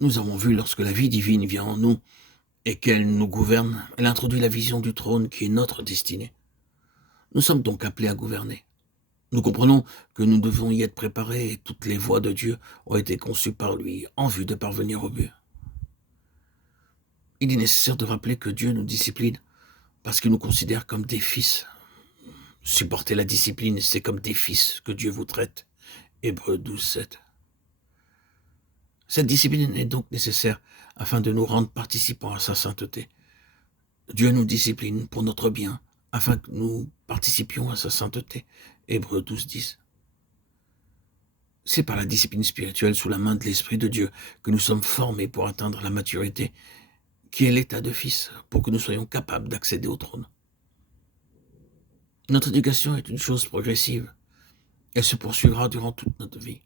Nous avons vu lorsque la vie divine vient en nous et qu'elle nous gouverne, elle introduit la vision du trône qui est notre destinée. Nous sommes donc appelés à gouverner. Nous comprenons que nous devons y être préparés et toutes les voies de Dieu ont été conçues par lui en vue de parvenir au but. Il est nécessaire de rappeler que Dieu nous discipline parce qu'il nous considère comme des fils. Supporter la discipline, c'est comme des fils que Dieu vous traite. Hébreux 12, 7. Cette discipline est donc nécessaire afin de nous rendre participants à sa sainteté. Dieu nous discipline pour notre bien, afin que nous participions à sa sainteté. Hébreux 12, 10. C'est par la discipline spirituelle sous la main de l'Esprit de Dieu que nous sommes formés pour atteindre la maturité, qui est l'état de fils, pour que nous soyons capables d'accéder au trône. Notre éducation est une chose progressive. Elle se poursuivra durant toute notre vie.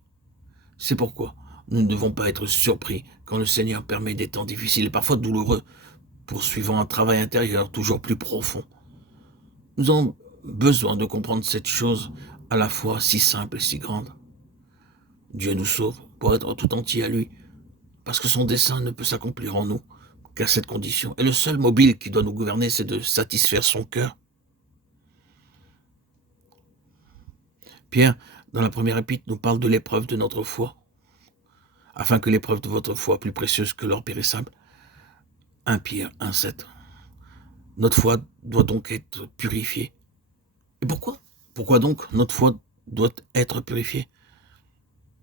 C'est pourquoi nous ne devons pas être surpris quand le Seigneur permet des temps difficiles et parfois douloureux, poursuivant un travail intérieur toujours plus profond. Nous avons besoin de comprendre cette chose à la fois si simple et si grande. Dieu nous sauve pour être tout entier à lui, parce que son dessein ne peut s'accomplir en nous qu'à cette condition. Et le seul mobile qui doit nous gouverner, c'est de satisfaire son cœur. Pierre, dans la première épître, nous parle de l'épreuve de notre foi, afin que l'épreuve de votre foi, plus précieuse que l'or périssable, 1 Pierre 1, 7. Notre foi doit donc être purifiée. Et pourquoi? Pourquoi donc notre foi doit être purifiée?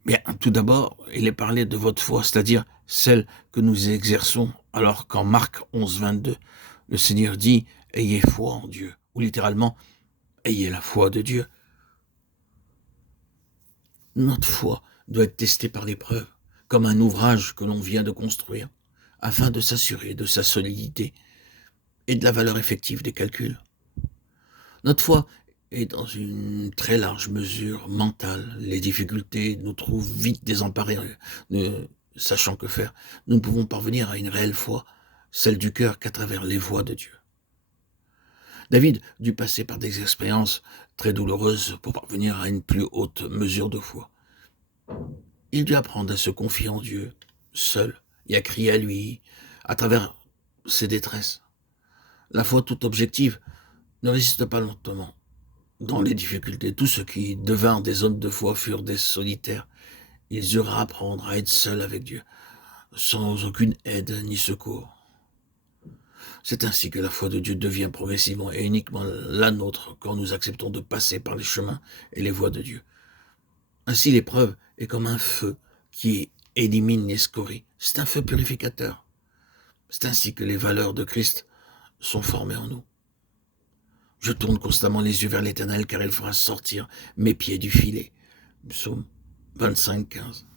Bien, tout d'abord, il est parlé de votre foi, c'est-à-dire celle que nous exerçons, alors qu'en Marc 11, 22, le Seigneur dit « Ayez foi en Dieu », ou littéralement « Ayez la foi de Dieu ». Notre foi doit être testée par l'épreuve, comme un ouvrage que l'on vient de construire, afin de s'assurer de sa solidité et de la valeur effective des calculs. Notre foi est dans une très large mesure mentale. Les difficultés nous trouvent vite désemparés, ne sachant que faire. Nous ne pouvons parvenir à une réelle foi, celle du cœur, qu'à travers les voies de Dieu. David dut passer par des expériences très douloureuses pour parvenir à une plus haute mesure de foi. Il dut apprendre à se confier en Dieu, seul, et à crier à lui, à travers ses détresses. La foi toute objective ne résiste pas longtemps dans les difficultés. Tous ceux qui devinrent des hommes de foi furent des solitaires. Ils eurent à apprendre à être seuls avec Dieu, sans aucune aide ni secours. C'est ainsi que la foi de Dieu devient progressivement et uniquement la nôtre quand nous acceptons de passer par les chemins et les voies de Dieu. Ainsi l'épreuve est comme un feu qui élimine les scories. C'est un feu purificateur. C'est ainsi que les valeurs de Christ sont formées en nous. Je tourne constamment les yeux vers l'Éternel, car il fera sortir mes pieds du filet. Psaume 25, 15.